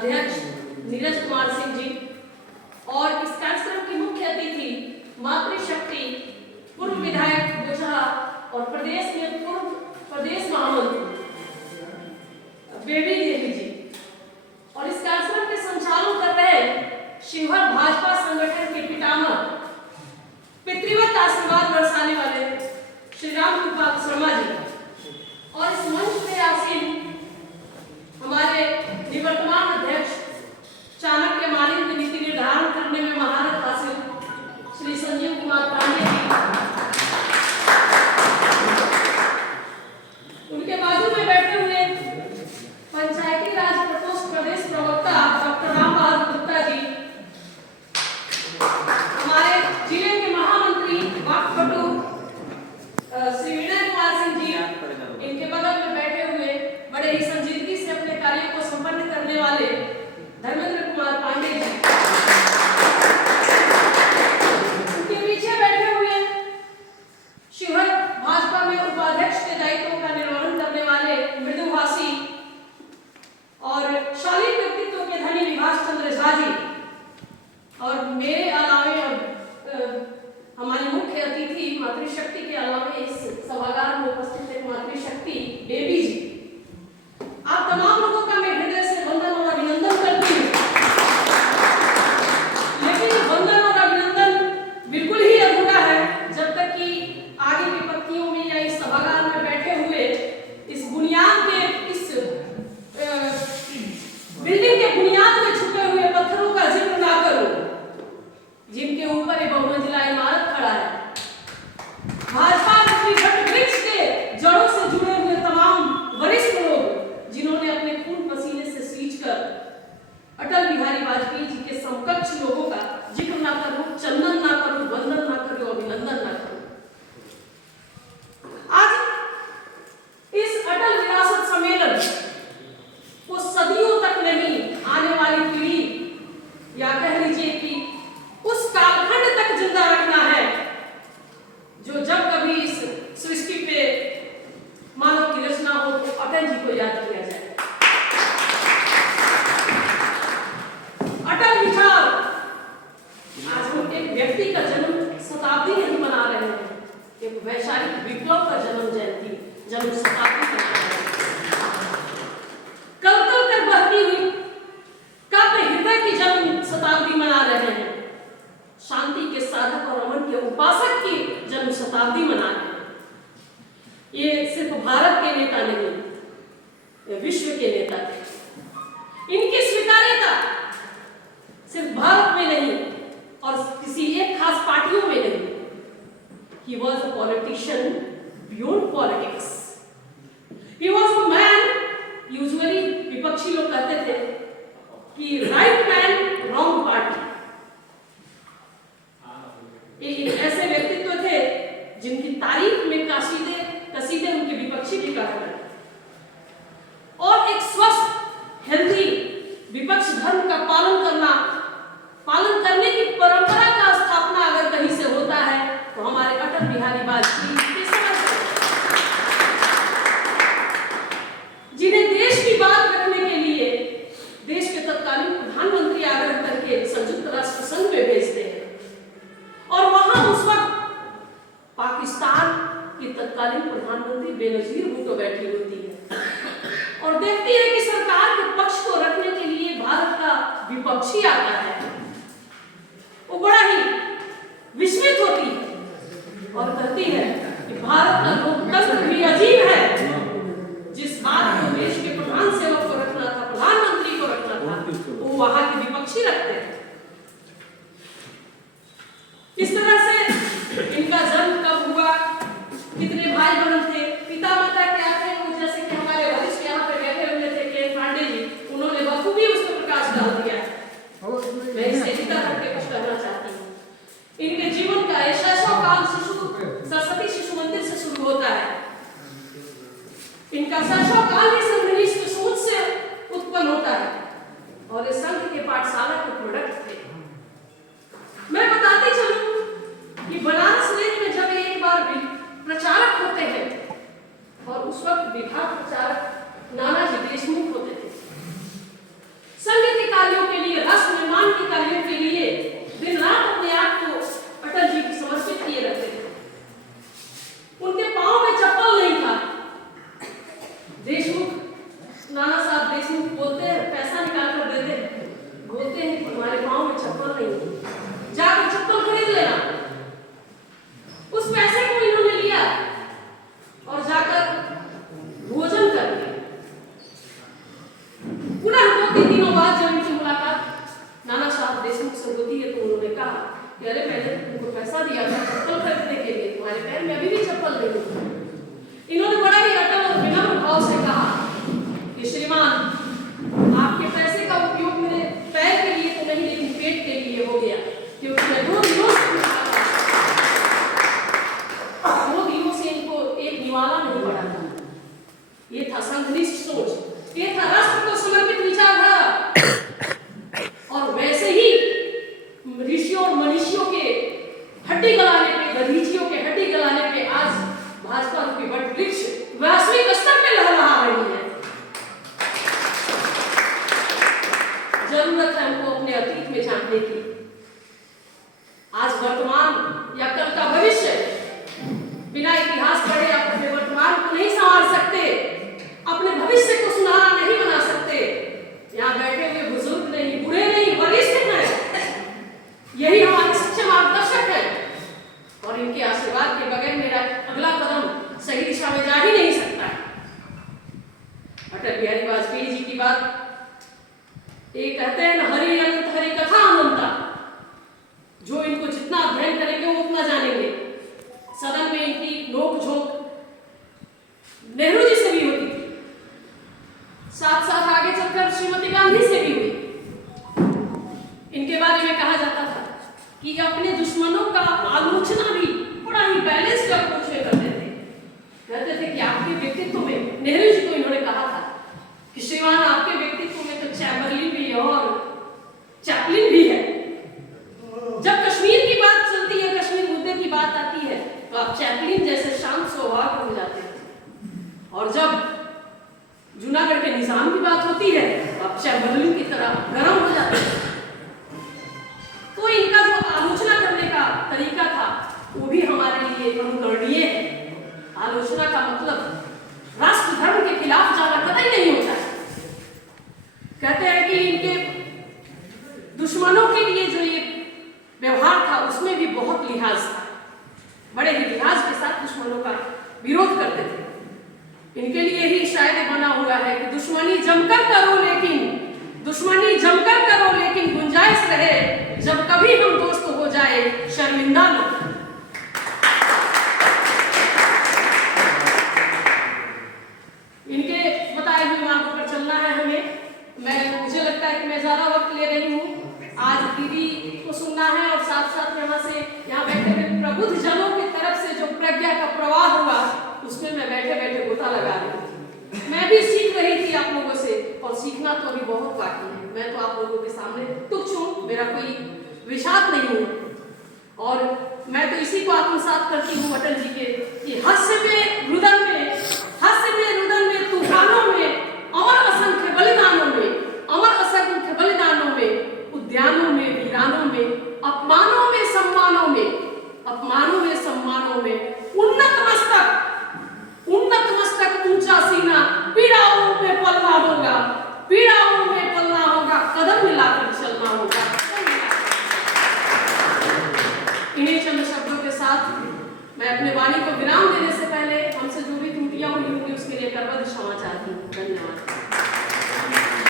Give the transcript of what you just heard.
अध्यक्ष नीरज कुमार सिंह जी और इस कार्यक्रम की मुख्य अतिथि मातृशक्ति पूर्व विधायक बोचहा और प्रदेश में पूर्व प्रदेश महामंत्री बेबी देवी जी और इस कार्यक्रम के संचालन कर रहे शिवहर भाजपा संगठन के पितामह पितृवत आशीर्वाद बरसाने वाले श्री राम कृपाल शर्मा जी और इस मंच पे आसीन हमारे निवर्तमान अध्यक्ष चाणक्य मालिक नीति निर्धारण करने में महारत हासिल श्री संजीव कुमार पांडे जी, उनके बाजू में बैठे हुए पंचायती राज प्रकोष्ठ प्रदेश प्रवक्ता डॉक्टर राम बहादुर गुप्ता जी, हमारे जिले के महामंत्री वाकपटु श्री विनय कुमार सिंह जी, इनके बगल में बैठे हुए बड़े ही संजीदगी से अपने कार्य को संपन्न करने वाले धर्मेंद्र कुमार पांडे जी, उनके पीछे बैठे हुए शिवहर भाजपा में उपाध्यक्ष के दायित्वों का निर्वहन करने वाले मृदुभाषी और शालीन व्यक्तित्व के धनी विभाष चंद्र झा जी और मेरे अलावे हमारी मुख्य अतिथि मातृशक्ति के अलावे इस सभागार में उपस्थित एक मातृशक्ति बेबी जी, आप तमाम लोगों का मैं हृदय से वंदन और अभिनंदन करती हूँ। लेकिन वंदन और अभिनंदन बिल्कुल ही अधूरा है जब तक कि आगे की पंक्तियों में या इस सभागार में बैठे हुए इस बुनियाद के इस बिल्डिंग के बुनियाद में छुपे हुए पत्थरों का जिक्र ना करूं, जिनके ऊपर एक बहुमंजिला इमारत खड़ा है। भाजपा वृक्ष के जड़ों से जुड़े हुए तमाम वरिष्ठ लोग जिन्होंने अपने खून पसीने से सींचकर अटल बिहारी वाजपेयी जी के समकक्ष लोगों का जिक्र ना करूं, चंदन ना करूं, वंदन ना करूं, अभिनंदन ना करूं। आज इस अटल विरासत सम्मेलन को सदियों तक नहीं, आने वाली पीढ़ी या कह लीजिए कि उस कालखंड तक जिंदा रखना है जो जब कभी इस सृष्टि पे मानव की रचना हो तो अटल जी को याद किया जाए। अटल विचार, आज हम एक व्यक्ति का जन्म शताब्दी नहीं मना रहे हैं, एक वैचारिक विप्लव का जन्म शताब्दी मना रहे हैं। कल कर बहती हुई काव्य हृदय की जन्म शताब्दी मना रहे हैं, शांति के साधक और अमन के उपासक की जन्म शताब्दी मना रहे हैं। ये सिर्फ भारत के नेता नहीं, विश्व के नेता थे। इनकी स्वीकार्यता सिर्फ भारत में नहीं और किसी एक खास पार्टियों में नहीं। He was a politician beyond politics. He was a man, usually विपक्षी लोग कहते थे कि right man, wrong party. ये ऐसे व्यक्तित्व थे जिनकी तारीफ में कसीदे उनके विपक्षी भी करते हैं और एक स्वस्थ हेल्दी विपक्ष धर्म का पालन करने की परंपरा का स्थापना अगर कहीं से होता है तो हमारे अटल बिहारी वाजपेयी के समय से, जिन्हें देश की बात रखने के लिए देश के तत्कालीन प्रधानमंत्री आग्रह करके संयुक्त राष्ट्र संघ में भेजते हैं और वहां उस वक्त पाकिस्तान की तत्कालीन प्रधानमंत्री बेनजीर भुट्टो बैठी होती है और देखती है कि सरकार के पक्ष को रखने के लिए भारत का विपक्षी आता है। वो बड़ा ही विस्मित होती है और कहती है कि भारत का लोकतंत्र भी अजीब है, जिस बात को देश के प्रधान सेवक को रखना था, प्रधानमंत्री को रखना था, वो वहां के विपक्षी रखते हैं। कि अरे मैंने तुमको पैसा दिया था चप्पल खरीदने के लिए, तुम्हारे पैर में अभी भी चप्पल नहीं है। इन्होंने बड़ा ही अटल और विनम्र भाव से कहा कि श्रीमान आपके पैसे का उपयोग मेरे पैर के लिए तो नहीं लेकिन पेट के लिए हो गया, क्योंकि मैं 2 दिनों से इनको एक निवाला नहीं बढ़ा था। ये था संघनिष्ठ सोच, ये था राष्ट्र को समर्पित विचारधारा। और वैसे ही ऋषियों और मनीषियों के हड्डी गलाने पे, दधीचियों के हड्डी गलाने पे आज भाजपा रूपी वट वृक्ष वैश्विक स्तर पे लहलहा रही है। जरूरत है हमको अपने अतीत में झांकने की। आज वर्तमान या कल का भविष्य, बिना इतिहास पढ़े आप अपने वर्तमान को नहीं संवार सकते, अपने भविष्य को सुनहरा नहीं बना सकते। यहाँ बैठे हुए बुजुर्ग नहीं, बूढ़े नहीं, वरिष्ठ हैं, यही हमारे सच्चे मार्गदर्शक हैं। और इनके आशीर्वाद के बगैर मेरा अगला कदम सही दिशा में जा ही नहीं सकता। अटल बिहारी वाजपेयी जी की बात, ये कहते हैं ना, हरि अनंत हरि कथा अनंता। जो इनको जितना अध्ययन करेंगे वो उतना जानेंगे। सदन में इनकी नोक झोंक नेहरू जी से भी होती थी, साथ साथ आगे चलकर श्रीमती गांधी से भी हुई। इनके बारे में कहा जाता था कि अपने दुश्मनों का आलोचना भी बड़ा ही बैलेंस्ड अप्रोच में करते थे। कहते थे कि आपके व्यक्तित्व में, नेहरू जी को इन्होंने कहा था कि श्रीमान आपके व्यक्तित्व में तो चैम्बरलिन भी है और चैपलिन भी है। जब कश्मीर की बात चलती है, कश्मीर मुद्दे की बात आती है, तो आप चैपलिन जैसे शांत स्वभाव हो जाते हैं। और जब जूनागढ़ के निजाम की बात होती है तो आप चैम्बरलिन की तरह गर्म हो जाते हैं। तो इनका जो आलोचना करने का तरीका था वो भी हमारे लिए अनुकरणीय है। आलोचना का मतलब राष्ट्र धर्म के खिलाफ जाना कतई नहीं होता है। कहते हैं कि इनके दुश्मनों के लिए जो ये व्यवहार था उसमें भी बहुत लिहाज था, बड़े ही लिहाज के साथ दुश्मनों का विरोध करते थे। इनके लिए ही शायद बना हुआ है कि दुश्मनी जमकर करो लेकिन गुंजाइश रहे, जब कभी हम दोस्त हो जाए शर्मिंदा न। इनके बताए हुए मार्गों पर चलना है हमें। मुझे लगता है कि मैं ज्यादा वक्त ले रही हूँ। आज दीदी को सुनना है और साथ साथ यहाँ बैठे हुए प्रबुद्ध जनों की तरफ से जो प्रज्ञा का प्रवाह हुआ उसमें मैं बैठे बैठे गोता लगा रही हूँ। मैं भी सीख रही थी आप लोगों से, और सीखना तो अभी बहुत बाकी है। मैं तो आप लोगों के सामने तुच्छ हूँ, मेरा कोई विषाद नहीं है। और मैं तो इसी को आत्मसात करती हूँ अटल जी के कि हास्य में रुदन में तूफानों में, अमर असंख्य बलिदानों में, उद्यानों में, वीरानों में, अपमानों में, सम्मानों में, उन्नत मस्तक ऊंचा सीना, पीड़ाओं में पलना होगा, कदम मिलाकर चलना होगा। इन्हीं चंद शब्दों के साथ मैं अपने वाणी को विराम देने से पहले हमसे जो भी त्रुटियां हुई होंगी उसके लिए करबद्ध क्षमा चाहती हूँ। धन्यवाद।